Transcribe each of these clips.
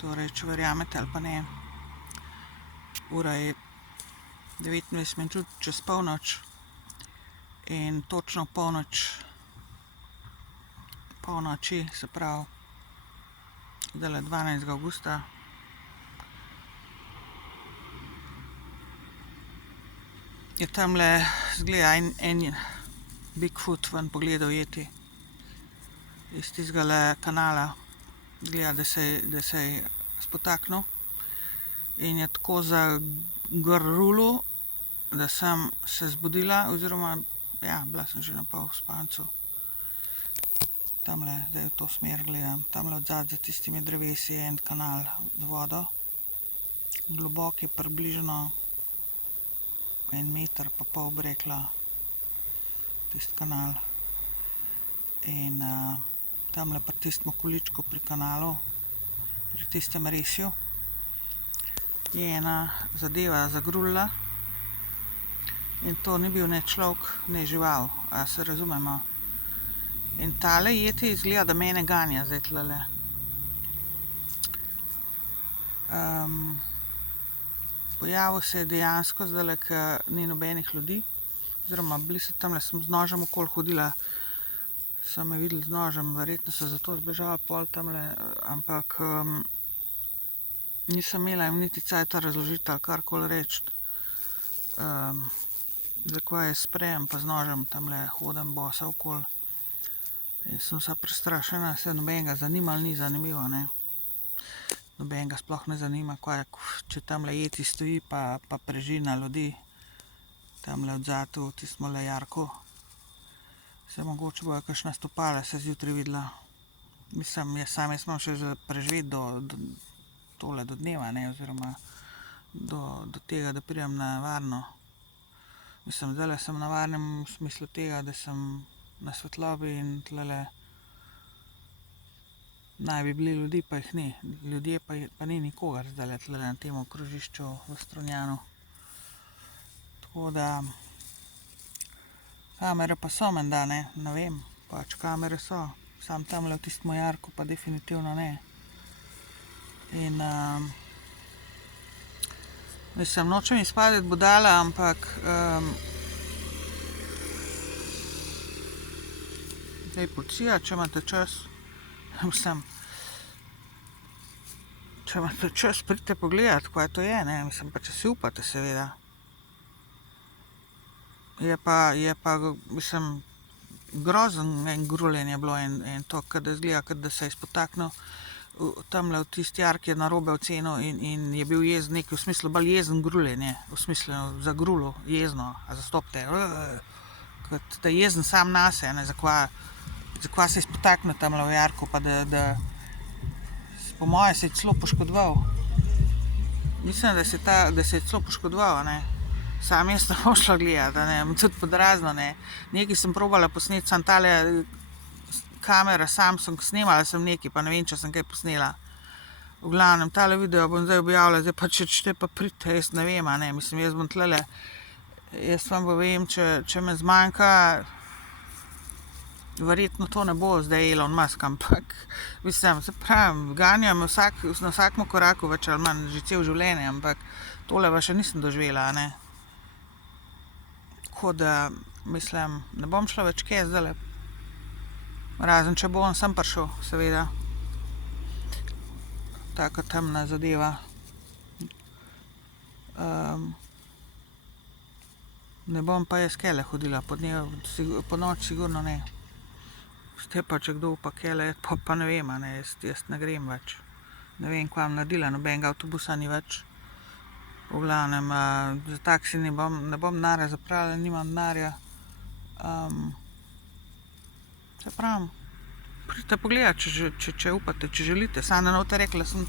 Torej, če verjamete ali pa ne, ura je 29 minut čez polnoč in točno polnoči, se pravi, zdajle 12. avgusta, je tamle zgleda en Bigfoot ven pogledal jeti iz tistega kanala. Zgleda, da se je spotaknil in je tako zagrlul, da sem se zbudila, oziroma ja, bila sem že na pol v spancu. Tamle, zdaj v to smer gledam, tamle odzad za tistimi drevesi je en kanal z vodo. Globok je približno 1,5 metra, bi rekla, tisti kanal. In tamle pri tistem okoličku pri kanalu, pri tistem resju, je ena zadeva zagrulila in to ni bil ne človek, ne žival, a se razumemo. In tale jeti izgleda, da mene ganja zdaj tlele. Pojavil se je dejansko zdajle, ko ni nobenih ljudi, oziroma bili so tamle, sem z nožem okoli hodila, so me videli z nožem, verjetno so zato zbežali pol tamle, ampak nisem imela jim niti cajta razložiti ali karkoli reči, zakaj je sprejem pa z nožem tamle hodim bosa okoli. In sem vsa prestrašena, se nobenega zanimalo ni, zanimivo, ne. Nobenega sploh ne zanima, če tamle jeti stoji pa prežina ljudi. Tamle odzad v tistemle jarku. Se mogoče bojo kakšna stopala se zjutraj videla. Mislim, jaz imam še za preživeti do dneva, ne, oziroma do tega, da pridem na varno. Mislim, zdajle sem na varnem v smislu tega, da sem na svetlobi in tlele naj bi bili ljudi, pa jih ni. Ljudje pa ni nikogar zdajle tlele na tem krožišču v Strunjanu. Tako da kamere pa so menda, ne vem, pač kamere so. Samo tamle v tistem jarku pa definitivno ne. In mislim, nočem izpadeti budala, ampak zdaj policija, če imate čas, mislim, če imate čas, pridite pogledat, kaj to je, ne, mislim, pa če si upate, seveda. Je pa, mislim, grozen en gruljen je bilo in to, da izgleda, da se je spotaknil tamle v tisti jark, je narobe ocenil in je bil jezen, nekaj v smislu, bolj jezen gruljen je, v smislu zagrulil, jezno, a zastopite, kot da je jezen sam nase, ne, zakaj se je spotaknil tamle v jarku, pa da po moje se je celo poškodoval. Mislim, da se je celo poškodoval, ne. Sam jaz ne bom šla gledat, ne, tudi pod razno, ne. Nekaj sem probala posneti, samo tale kamera, sam sem snemala sem nekaj, pa ne vem, če sem kaj posnela. V glavnem, tale video bom zdaj objavila, zdaj pa če pa pridite, jaz ne vem, ne, mislim, jaz bom tlele, jaz vam povem, če me zmanjka, verjetno to ne bo zdaj Elon Musk, ampak, mislim, se pravim, ganjam na vsakem koraku več ali manj, že cel življenje, ampak tole pa še nisem doživela, ne. Tako da, mislim, ne bom šla več kje zdajle. Razen, če bom sem prišel, seveda. Taka temna zadeva. Ne bom pa jaz kele hodila, po noč sigurno ne. Ste pa, če kdo upa kele, pa ne vem, ne, jaz ne grem več. Ne vem, kva bom naredila, nobenega avtobusa ni več. V glavnem, za taksi ne bom denarja zapravila, nimam denarja. Se pravim, pridite pogledat, če upate, če želite. Samo ne boste rekli, da sem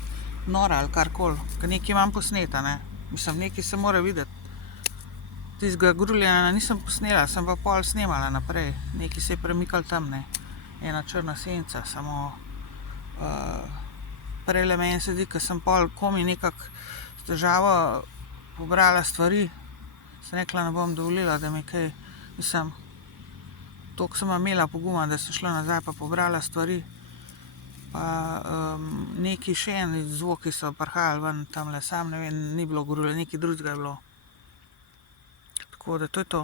nora ali karkoli, ker nekaj imam posneta, ne. Mislim, nekaj se mora videti. Tistega gruljena nisem posnela, sem pa pol snemala naprej. Nekaj se je premikalo tam, ne. Ena črna senca, samo prejle meni se zdi, ker sem pol komi nekako s težavo pobrala stvari. Sem rekla, ne bom dovolila, da mi kaj, mislim, toliko sem imela poguma, da sem šla nazaj pa pobrala stvari. pa neki še eni zvoki so prihajali ven tamle, sam ne vem, ni bilo gorule, nekaj drugega je bilo. Tako da to je to.